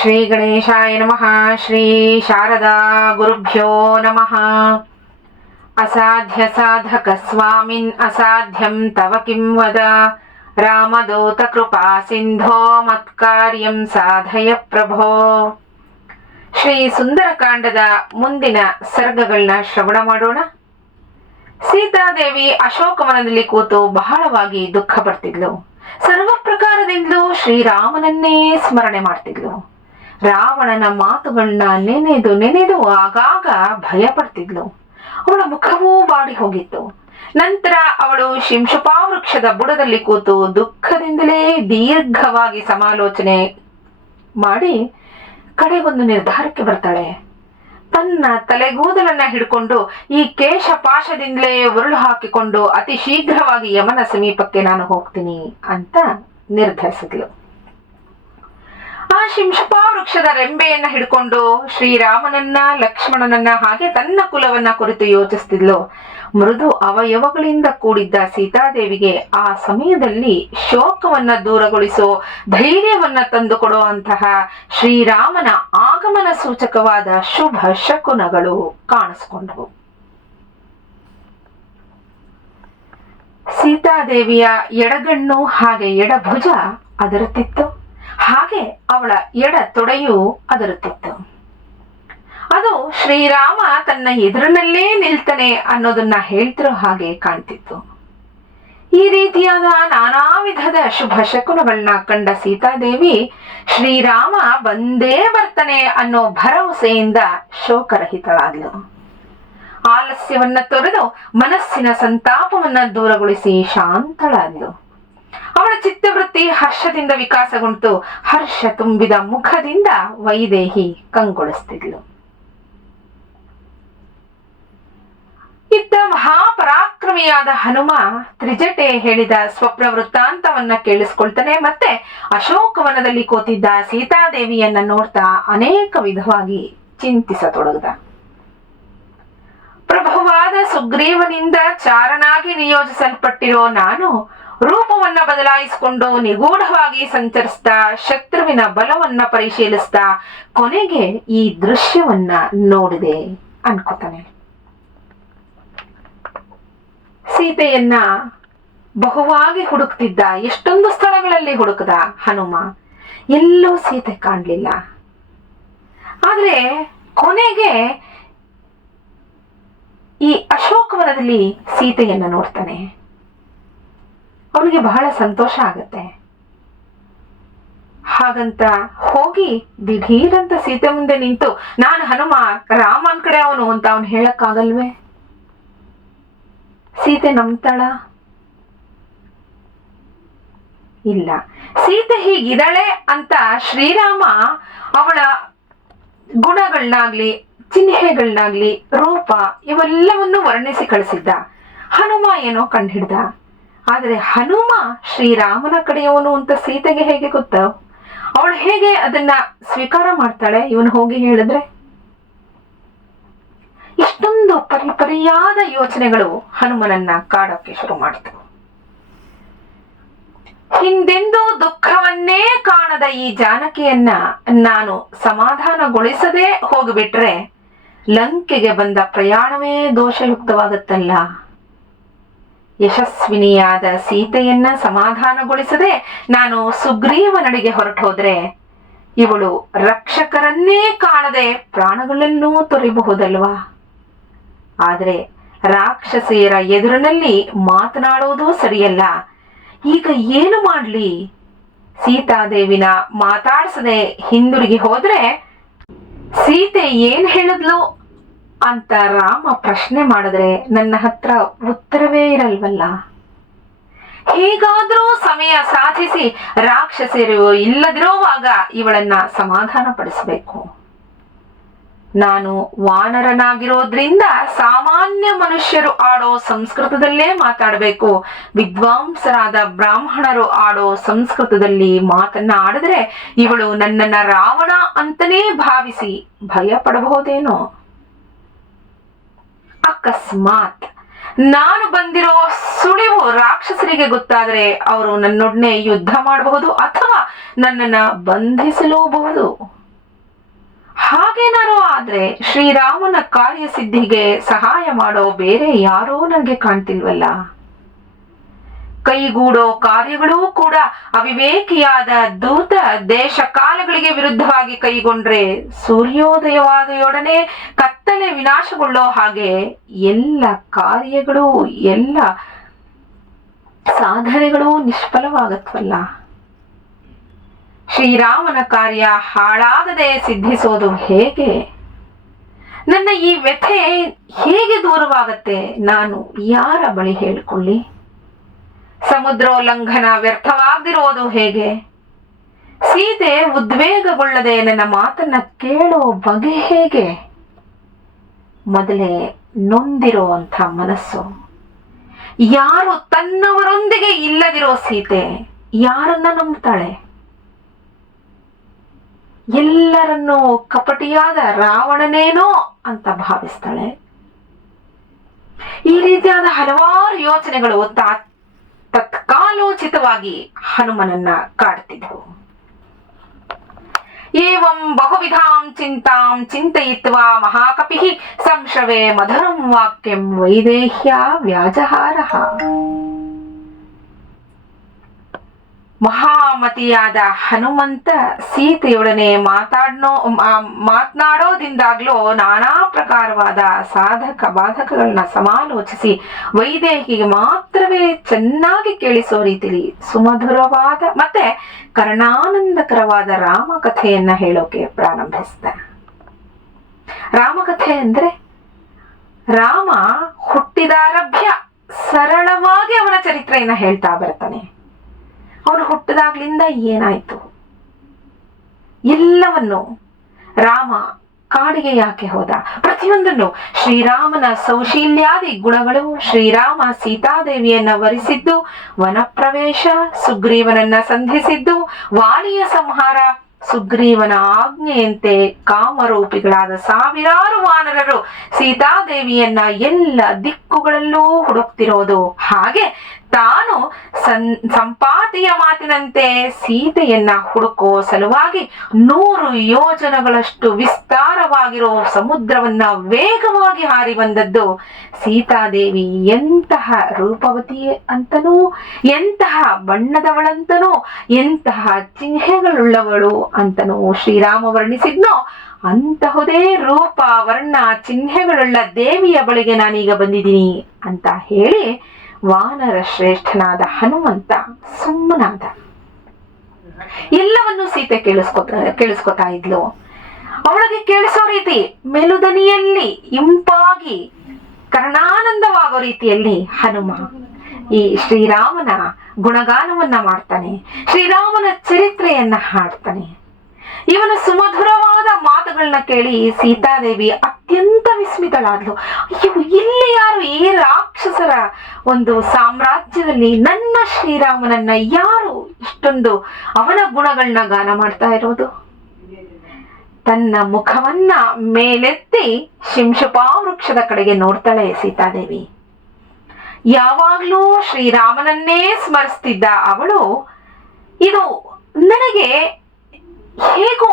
ಶ್ರೀ ಗಣೇಶಾಯ ನಮಃ. ಶ್ರೀ ಶಾರದಾ ಗುರುಭ್ಯೋ ನಮಃ. ಅಸಾಧ್ಯ ಸಾಧಕ ಸ್ವಾಮಿನ್ ಅಸಾಧ್ಯಂ ತವ ಕಿಂ ವದ. ರಾಮದೂತ ಕೃಪಾ ಸಿಂಧೋ ಮತ್ಕಾರ್ಯಂ ಸಾಧಯ ಪ್ರಭೋ. ಶ್ರೀ ಸುಂದರಕಾಂಡದ ಮುಂದಿನ ಸರ್ಗಗಳನ್ನ ಶ್ರವಣ ಮಾಡೋಣ. ಸೀತಾದೇವಿ ಅಶೋಕವನದಲ್ಲಿ ಕೂತು ಬಹಳವಾಗಿ ದುಃಖ ಪಡ್ತಿದ್ಲು. ಸರ್ವ ಪ್ರಕಾರದಿಂದಲೂ ಶ್ರೀರಾಮನನ್ನೇ ಸ್ಮರಣೆ ಮಾಡ್ತಿದ್ಲು. ರಾವಣನ ಮಾತುಗಳನ್ನ ನೆನೆದು ಆಗಾಗ ಭಯ ಪಡ್ತಿದ್ಲು. ಅವಳ ಮುಖವೂ ಬಾಡಿ ಹೋಗಿತ್ತು. ನಂತರ ಅವಳು ಶಿಂಶುಪಾ ವೃಕ್ಷದ ಬುಡದಲ್ಲಿ ಕೂತು ದುಃಖದಿಂದಲೇ ದೀರ್ಘವಾಗಿ ಸಮಾಲೋಚನೆ ಮಾಡಿ ಕಡೆಗೊಂದು ನಿರ್ಧಾರಕ್ಕೆ ಬರ್ತಾಳೆ. ತನ್ನ ತಲೆಗೂದಲನ್ನ ಹಿಡ್ಕೊಂಡು ಈ ಕೇಶ ಪಾಶದಿಂದಲೇ ಉರುಳು ಹಾಕಿಕೊಂಡು ಅತಿ ಶೀಘ್ರವಾಗಿ ಯಮನ ಸಮೀಪಕ್ಕೆ ನಾನು ಹೋಗ್ತೀನಿ ಅಂತ ನಿರ್ಧರಿಸಿದ್ಲು. ಆ ಶಿಂಶುಪಾ ವೃಕ್ಷದ ರೆಂಬೆಯನ್ನ ಹಿಡ್ಕೊಂಡು ಶ್ರೀರಾಮನನ್ನ ಲಕ್ಷ್ಮಣನನ್ನ ಹಾಗೆ ತನ್ನ ಕುಲವನ್ನ ಕುರಿತು ಯೋಚಿಸ್ತಿದ್ಲು. ಮೃದು ಅವಯವಗಳಿಂದ ಕೂಡಿದ್ದ ಸೀತಾದೇವಿಗೆ ಆ ಸಮಯದಲ್ಲಿ ಶೋಕವನ್ನ ದೂರಗೊಳಿಸೋ ಧೈರ್ಯವನ್ನ ತಂದುಕೊಡುವಂತಹ ಶ್ರೀರಾಮನ ಆಗಮನ ಸೂಚಕವಾದ ಶುಭ ಶಕುನಗಳು ಕಾಣಿಸ್ಕೊಂಡವು. ಸೀತಾದೇವಿಯ ಎಡಗಣ್ಣು ಹಾಗೆ ಎಡಭುಜ ಅದರುತ್ತಿತ್ತು. ಹಾಗೆ ಅವಳ ಎಡ ತೊಡೆಯೂ ಅದರುತ್ತಿತ್ತು. ಅದು ಶ್ರೀರಾಮ ತನ್ನ ಎದುರಿನಲ್ಲೇ ನಿಲ್ತಾನೆ ಅನ್ನೋದನ್ನ ಹೇಳ್ತಿರೋ ಹಾಗೆ ಕಾಣ್ತಿತ್ತು. ಈ ರೀತಿಯಾದ ನಾನಾ ವಿಧದ ಶುಭ ಶಕುನಗಳನ್ನ ಕಂಡ ಸೀತಾದೇವಿ ಶ್ರೀರಾಮ ಬಂದೇ ಬರ್ತಾನೆ ಅನ್ನೋ ಭರವಸೆಯಿಂದ ಶೋಕರಹಿತಳಾದ್ಲು. ಆಲಸ್ಯವನ್ನ ತೊರೆದು ಮನಸ್ಸಿನ ಸಂತಾಪವನ್ನ ದೂರಗೊಳಿಸಿ ಶಾಂತಳಾದ್ಲು. ಅವಳ ಚಿತ್ತವೃತ್ತಿ ಹರ್ಷದಿಂದ ವಿಕಾಸಗೊಂಡು ಹರ್ಷ ತುಂಬಿದ ಮುಖದಿಂದ ವೈದೇಹಿ ಕಂಗೊಳಿಸ್ತಿದ್ಲು. ಇತ್ತ ಮಹಾಪರಾಕ್ರಮಿಯಾದ ಹನುಮ ತ್ರಿಜಟೆ ಹೇಳಿದ ಸ್ವಪ್ನ ವೃತ್ತಾಂತವನ್ನ ಕೇಳಿಸ್ಕೊಳ್ತಾನೆ. ಮತ್ತೆ ಅಶೋಕವನದಲ್ಲಿ ಕೂತಿದ್ದ ಸೀತಾದೇವಿಯನ್ನ ನೋಡ್ತಾ ಅನೇಕ ವಿಧವಾಗಿ ಚಿಂತಿಸತೊಡಗಿದ. ಪ್ರಭುವಾದ ಸುಗ್ರೀವನಿಂದ ಚಾರನಾಗಿ ನಿಯೋಜಿಸಲ್ಪಟ್ಟಿರೋ ನಾನು ರೂಪವನ್ನ ಬದಲಾಯಿಸಿಕೊಂಡು ನಿಗೂಢವಾಗಿ ಸಂಚರಿಸ್ತಾ ಶತ್ರುವಿನ ಬಲವನ್ನ ಪರಿಶೀಲಿಸ್ತಾ ಕೊನೆಗೆ ಈ ದೃಶ್ಯವನ್ನ ನೋಡಿದೆ ಅನ್ಕೋತಾನೆ. ಸೀತೆಯನ್ನ ಬಹುವಾಗಿ ಹುಡುಕ್ತಿದ್ದ. ಎಷ್ಟೊಂದು ಸ್ಥಳಗಳಲ್ಲಿ ಹುಡುಕದ ಹನುಮ, ಎಲ್ಲೂ ಸೀತೆ ಕಾಣ್ಲಿಲ್ಲ. ಆದ್ರೆ ಕೊನೆಗೆ ಈ ಅಶೋಕವನದಲ್ಲಿ ಸೀತೆಯನ್ನ ನೋಡ್ತಾನೆ. ಅವನಿಗೆ ಬಹಳ ಸಂತೋಷ ಆಗತ್ತೆ. ಹಾಗಂತ ಹೋಗಿ ದಿಢೀರಂತ ಸೀತೆ ಮುಂದೆ ನಿಂತು ನಾನು ಹನುಮ, ರಾಮನ್ ಕಡೆ ಅವನು ಅಂತ ಅವನು ಹೇಳಕ್ಕಾಗಲ್ವೇ? ಸೀತೆ ನಂಬ್ತಾಳ? ಇಲ್ಲ. ಸೀತೆ ಹೀಗಿದ್ದಾಳೆ ಅಂತ ಶ್ರೀರಾಮ ಅವಳ ಗುಣಗಳನ್ನಾಗ್ಲಿ ಚಿಹ್ನೆಗಳನ್ನಾಗ್ಲಿ ರೂಪ ಇವೆಲ್ಲವನ್ನು ವರ್ಣಿಸಿ ಕಳಿಸಿದ್ದ. ಹನುಮ ಏನೋ ಕಂಡುಹಿಡ್ದ. ಆದ್ರೆ ಹನುಮ ಶ್ರೀರಾಮನ ಕಡೆಯವನು ಅಂತ ಸೀತೆಗೆ ಹೇಗೆ ಗೊತ್ತ? ಅವಳು ಹೇಗೆ ಅದನ್ನ ಸ್ವೀಕಾರ ಮಾಡ್ತಾಳೆ ಇವನು ಹೋಗಿ ಹೇಳಿದ್ರೆ? ಇಷ್ಟೊಂದು ಪರಿಪರಿಯಾದ ಯೋಚನೆಗಳು ಹನುಮನನ್ನ ಕಾಡೋಕೆ ಶುರು ಮಾಡ್ತವೆ. ಹಿಂದೆಂದೂ ದುಃಖವನ್ನೇ ಕಾಣದ ಈ ಜಾನಕಿಯನ್ನ ನಾನು ಸಮಾಧಾನಗೊಳಿಸದೆ ಹೋಗಿಬಿಟ್ರೆ ಲಂಕೆಗೆ ಬಂದ ಪ್ರಯಾಣವೇ ದೋಷಯುಕ್ತವಾಗತ್ತಲ್ಲ. ಯಶಸ್ವಿನಿಯಾದ ಸೀತೆಯನ್ನ ಸಮಾಧಾನಗೊಳಿಸದೆ ನಾನು ಸುಗ್ರೀವನಡೆಗೆ ಹೊರಟು ಹೋದ್ರೆ ಇವಳು ರಕ್ಷಕರನ್ನೇ ಕಾಣದೆ ಪ್ರಾಣಗಳನ್ನೂ ತೊರೆಯಬಹುದಲ್ವಾ? ಆದ್ರೆ ರಾಕ್ಷಸಿಯರ ಎದುರಿನಲ್ಲಿ ಮಾತನಾಡುವುದು ಸರಿಯಲ್ಲ. ಈಗ ಏನು ಮಾಡ್ಲಿ? ಸೀತಾದೇವಿನ ಮಾತಾಡ್ಸದೆ ಹಿಂದಿರುಗಿ ಹೋದ್ರೆ ಸೀತೆ ಏನ್ ಹೇಳಿದ್ಲು ಅಂತ ರಾಮ ಪ್ರಶ್ನೆ ಮಾಡಿದ್ರೆ ನನ್ನ ಹತ್ರ ಉತ್ತರವೇ ಇರಲ್ವಲ್ಲ. ಹೇಗಾದ್ರೂ ಸಮಯ ಸಾಧಿಸಿ ರಾಕ್ಷಸರು ಇಲ್ಲದಿರುವಾಗ ಇವಳನ್ನ ಸಮಾಧಾನ ಪಡಿಸಬೇಕು. ನಾನು ವಾನರನಾಗಿರೋದ್ರಿಂದ ಸಾಮಾನ್ಯ ಮನುಷ್ಯರು ಆಡೋ ಸಂಸ್ಕೃತದಲ್ಲೇ ಮಾತಾಡಬೇಕು. ವಿದ್ವಾಂಸರಾದ ಬ್ರಾಹ್ಮಣರು ಆಡೋ ಸಂಸ್ಕೃತದಲ್ಲಿ ಮಾತನ್ನ ಆಡಿದ್ರೆ ಇವಳು ನನ್ನನ್ನ ರಾವಣ ಅಂತನೇ ಭಾವಿಸಿ ಭಯ ಪಡಬಹುದೇನೋ. ಅಕಸ್ಮಾತ್ ನಾನು ಬಂದಿರೋ ಸುಳಿವು ರಾಕ್ಷಸರಿಗೆ ಗೊತ್ತಾದ್ರೆ ಅವರು ನನ್ನೊಡನೆ ಯುದ್ಧ ಮಾಡಬಹುದು ಅಥವಾ ನನ್ನನ್ನ ಬಂಧಿಸಲೂಬಹುದು. ಹಾಗೇನಾರೋ ಆದ್ರೆ ಶ್ರೀರಾಮನ ಕಾರ್ಯಸಿದ್ಧಿಗೆ ಸಹಾಯ ಮಾಡೋ ಬೇರೆ ಯಾರೋ ನನಗೆ ಕಾಣ್ತಿಲ್ವಲ್ಲ. ಕೈಗೂಡೋ ಕಾರ್ಯಗಳೂ ಕೂಡ ಅವಿವೇಕಿಯಾದ ದೂತ ದೇಶ ಕಾಲಗಳಿಗೆ ವಿರುದ್ಧವಾಗಿ ಕೈಗೊಂಡ್ರೆ ಸೂರ್ಯೋದಯವಾದಯೊಡನೆ ಕತ್ತಲೆ ವಿನಾಶಗೊಳ್ಳೋ ಹಾಗೆ ಎಲ್ಲ ಕಾರ್ಯಗಳು, ಎಲ್ಲ ಸಾಧನೆಗಳು ನಿಷ್ಫಲವಾಗತ್ವಲ್ಲ. ಶ್ರೀರಾಮನ ಕಾರ್ಯ ಹಾಳಾಗದೆ ಸಿದ್ಧಿಸೋದು ಹೇಗೆ? ನನ್ನ ಈ ವ್ಯಥೆ ಹೇಗೆ ದೂರವಾಗತ್ತೆ? ನಾನು ಯಾರ ಬಳಿ ಹೇಳಿಕೊಳ್ಳಿ? ಸಮುದ್ರೋಲ್ಲಂಘನ ವ್ಯರ್ಥವಾಗದಿರೋದು ಹೇಗೆ? ಸೀತೆ ಉದ್ವೇಗಗೊಳ್ಳದೆ ನನ್ನ ಮಾತನ್ನ ಕೇಳೋ ಬಗೆ ಹೇಗೆ? ಮೊದಲೇ ನೊಂದಿರುವಂಥ ಮನಸ್ಸು. ಯಾರು ತನ್ನವರೊಂದಿಗೆ ಇಲ್ಲದಿರೋ ಸೀತೆ ಯಾರನ್ನ ನಂಬ್ತಾಳೆ? ಎಲ್ಲರನ್ನೂ ಕಪಟಿಯಾದ ರಾವಣನೇನೋ ಅಂತ ಭಾವಿಸ್ತಾಳೆ. ಈ ರೀತಿಯಾದ ಹಲವಾರು ಯೋಚನೆಗಳು ತತ್ಕಾಲೋಚಿತವಾಗಿ ಹನುಮನನ್ನ ಕಾಡ್ತಿದ್ವು. ಏವಂ ಬಹುವಿಧಾಂ ಚಿಂತಾಂ ಚಿಂತಯಿತ್ವಾ ಮಹಾಕಪಿಃ ಸಂಶ್ರವೆ ಮಧುರಂ ವಾಕ್ಯಂ ವೈದೇಹ್ಯ ವ್ಯಾಜಹಾರಃ. ಮಹಾಮತಿಯಾದ ಹನುಮಂತ ಸೀತೆಯೊಡನೆ ಮಾತನಾಡೋದಿಂದಾಗ್ಲೂ ನಾನಾ ಪ್ರಕಾರವಾದ ಸಾಧಕ ಬಾಧಕಗಳನ್ನ ಸಮಾಲೋಚಿಸಿ ವೈದೇಹಿಗೆ ಮಾತ್ರವೇ ಚೆನ್ನಾಗಿ ಕೇಳಿಸೋ ರೀತಿಲಿ ಸುಮಧುರವಾದ ಮತ್ತೆ ಕರ್ಣಾನಂದಕರವಾದ ರಾಮಕಥೆಯನ್ನ ಹೇಳೋಕೆ ಪ್ರಾರಂಭಿಸಿದ. ರಾಮಕಥೆ ಅಂದ್ರೆ ರಾಮ ಹುಟ್ಟಿದಾರಭ್ಯ ಸರಳವಾಗಿ ಅವನ ಚರಿತ್ರೆಯನ್ನ ಹೇಳ್ತಾ ಬರ್ತಾನೆ. ಅವನು ಹುಟ್ಟಿದಾಗ್ಲಿಂದ ಏನಾಯ್ತು ಎಲ್ಲವನ್ನು, ರಾಮ ಕಾಡಿಗೆ ಯಾಕೆ ಹೋದ, ಪ್ರತಿಯೊಂದನ್ನು, ಶ್ರೀರಾಮನ ಸೌಶೀಲ್ಯಾದಿ ಗುಣಗಳು, ಶ್ರೀರಾಮ ಸೀತಾದೇವಿಯನ್ನ ವರಿಸಿದ್ದು, ವನಪ್ರವೇಶ, ಸುಗ್ರೀವನನ್ನ ಸಂಧಿಸಿದ್ದು, ವಾಲಿಯ ಸಂಹಾರ, ಸುಗ್ರೀವನ ಆಜ್ಞೆಯಂತೆ ಕಾಮರೂಪಿಗಳಾದ ಸಾವಿರಾರು ವಾನರರು ಸೀತಾದೇವಿಯನ್ನ ಎಲ್ಲ ದಿಕ್ಕುಗಳಲ್ಲೂ ಹುಡುಕ್ತಿರೋದು, ಹಾಗೆ ತಾನು ಸಂಪಾತಿಯ ಮಾತಿನಂತೆ ಸೀತೆಯನ್ನ ಹುಡುಕೋ ಸಲುವಾಗಿ 100 ಯೋಜನಗಳಷ್ಟು ವಿಸ್ತಾರವಾಗಿರೋ ಸಮುದ್ರವನ್ನ ವೇಗವಾಗಿ ಹಾರಿ ಬಂದದ್ದು. ಸೀತಾದೇವಿ ಎಂತಹ ರೂಪವತಿ ಅಂತನೂ, ಎಂತಹ ಬಣ್ಣದವಳಂತನೂ, ಎಂತಹ ಚಿಹ್ನೆಗಳುಳ್ಳವಳು ಅಂತನೂ ಶ್ರೀರಾಮ ವರ್ಣಿಸಿದ್ನೋ ಅಂತಹುದೇ ರೂಪ ವರ್ಣ ಚಿಹ್ನೆಗಳುಳ್ಳ ದೇವಿಯ ಬಳಿಗೆ ನಾನೀಗ ಬಂದಿದ್ದೀನಿ ಅಂತ ಹೇಳಿ ವಾನರ ಶ್ರೇಷ್ಠನಾದ ಹನುಮಂತ ಸುಮ್ಮನಾದ. ಎಲ್ಲವನ್ನೂ ಸೀತೆ ಕೇಳಿಸ್ಕೊತಾ ಇದ್ಲು. ಅವಳಿಗೆ ಕೇಳಿಸೋ ರೀತಿ ಮೆಲುದನಿಯಲ್ಲಿ ಇಂಪಾಗಿ ಕರ್ಣಾನಂದವಾಗೋ ರೀತಿಯಲ್ಲಿ ಹನುಮ ಈ ಶ್ರೀರಾಮನ ಗುಣಗಾನವನ್ನ ಮಾಡ್ತಾನೆ, ಶ್ರೀರಾಮನ ಚರಿತ್ರೆಯನ್ನ ಹಾಡ್ತಾನೆ. ಇವನ ಸುಮಧುರವಾದ ಮಾತುಗಳನ್ನ ಕೇಳಿ ಸೀತಾದೇವಿ ಅತ್ಯಂತ ವಿಸ್ಮಿತಳಾದ್ಲು. ಅಯ್ಯೋ, ಇಲ್ಲಿ ಯಾರು ಈ ರಾಕ್ಷಸರ ಒಂದು ಸಾಮ್ರಾಜ್ಯದಲ್ಲಿ ನನ್ನ ಶ್ರೀರಾಮನನ್ನ ಯಾರು ಇಷ್ಟೊಂದು ಅವನ ಗುಣಗಳನ್ನ ಗಾನ ಮಾಡ್ತಾ ಇರೋದು? ತನ್ನ ಮುಖವನ್ನ ಮೇಲೆತ್ತಿ ಶಿಂಶುಪಾ ವೃಕ್ಷದ ಕಡೆಗೆ ನೋಡ್ತಾಳೆ ಸೀತಾದೇವಿ. ಯಾವಾಗ್ಲೂ ಶ್ರೀರಾಮನನ್ನೇ ಸ್ಮರಿಸ್ತಿದ್ದ ಅವಳು ಇದು ನನಗೆ ಹೇಗೋ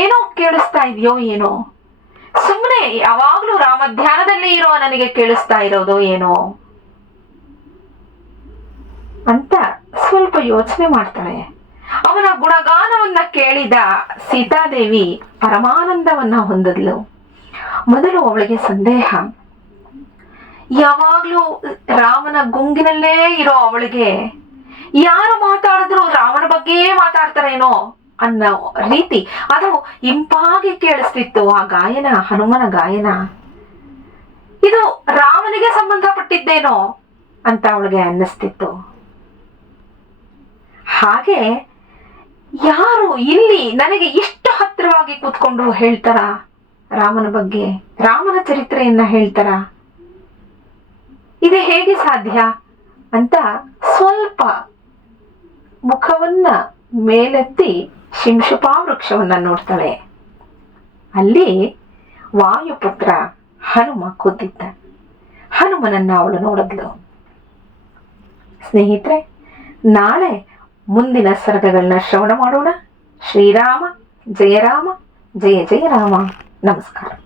ಏನೋ ಕೇಳಿಸ್ತಾ ಇದೆಯೋ ಏನೋ, ಸುಮ್ಮನೆ ಯಾವಾಗ್ಲೂ ರಾಮಧ್ಯಾನದಲ್ಲಿ ಇರೋ ನನಗೆ ಕೇಳಿಸ್ತಾ ಇರೋದು ಏನೋ ಅಂತ ಸ್ವಲ್ಪ ಯೋಚನೆ ಮಾಡ್ತಾಳೆ. ಅವನ ಗುಣಗಾನವನ್ನ ಕೇಳಿದ ಸೀತಾದೇವಿ ಪರಮಾನಂದವನ್ನ ಹೊಂದಿದ್ಲು. ಮೊದಲು ಅವಳಿಗೆ ಸಂದೇಹ, ಯಾವಾಗ್ಲೂ ರಾಮನ ಗುಂಗಿನಲ್ಲೇ ಇರೋ ಅವಳಿಗೆ ಯಾರು ಮಾತಾಡಿದ್ರು ರಾಮನ ಬಗ್ಗೆ ಮಾತಾಡ್ತಾರೇನೋ ಅನ್ನೋ ರೀತಿ ಅದು ಇಂಪಾಗಿ ಕೇಳಿಸ್ತಿತ್ತು. ಆ ಗಾಯನ, ಹನುಮನ ಗಾಯನ ಇದು ರಾಮನಿಗೆ ಸಂಬಂಧಪಟ್ಟಿದ್ದೇನೋ ಅಂತ ಅವಳಿಗೆ ಅನ್ನಿಸ್ತಿತ್ತು. ಹಾಗೆ ಯಾರು ಇಲ್ಲಿ ನನಗೆ ಇಷ್ಟು ಹತ್ತಿರವಾಗಿ ಕೂತ್ಕೊಂಡು ಹೇಳ್ತಾರ ರಾಮನ ಬಗ್ಗೆ, ರಾಮನ ಚರಿತ್ರೆಯನ್ನ ಹೇಳ್ತಾರ, ಇದು ಹೇಗೆ ಸಾಧ್ಯ ಅಂತ ಸ್ವಲ್ಪ ಮುಖವನ್ನ ಮೇಲೆತ್ತಿ ಶಿಂಶುಪಾ ವೃಕ್ಷವನ್ನ ನೋಡ್ತಾಳೆ. ಅಲ್ಲಿ ವಾಯುಪುತ್ರ ಹನುಮ ಕೂತಿದ್ದ. ಹನುಮನನ್ನ ಅವಳು ನೋಡಿದ್ಲು. ಸ್ನೇಹಿತರೆ, ನಾಳೆ ಮುಂದಿನ ಸರ್ಗಗಳನ್ನ ಶ್ರವಣ ಮಾಡೋಣ. ಶ್ರೀರಾಮ ಜಯರಾಮ ಜಯ ಜಯ ರಾಮ. ನಮಸ್ಕಾರ.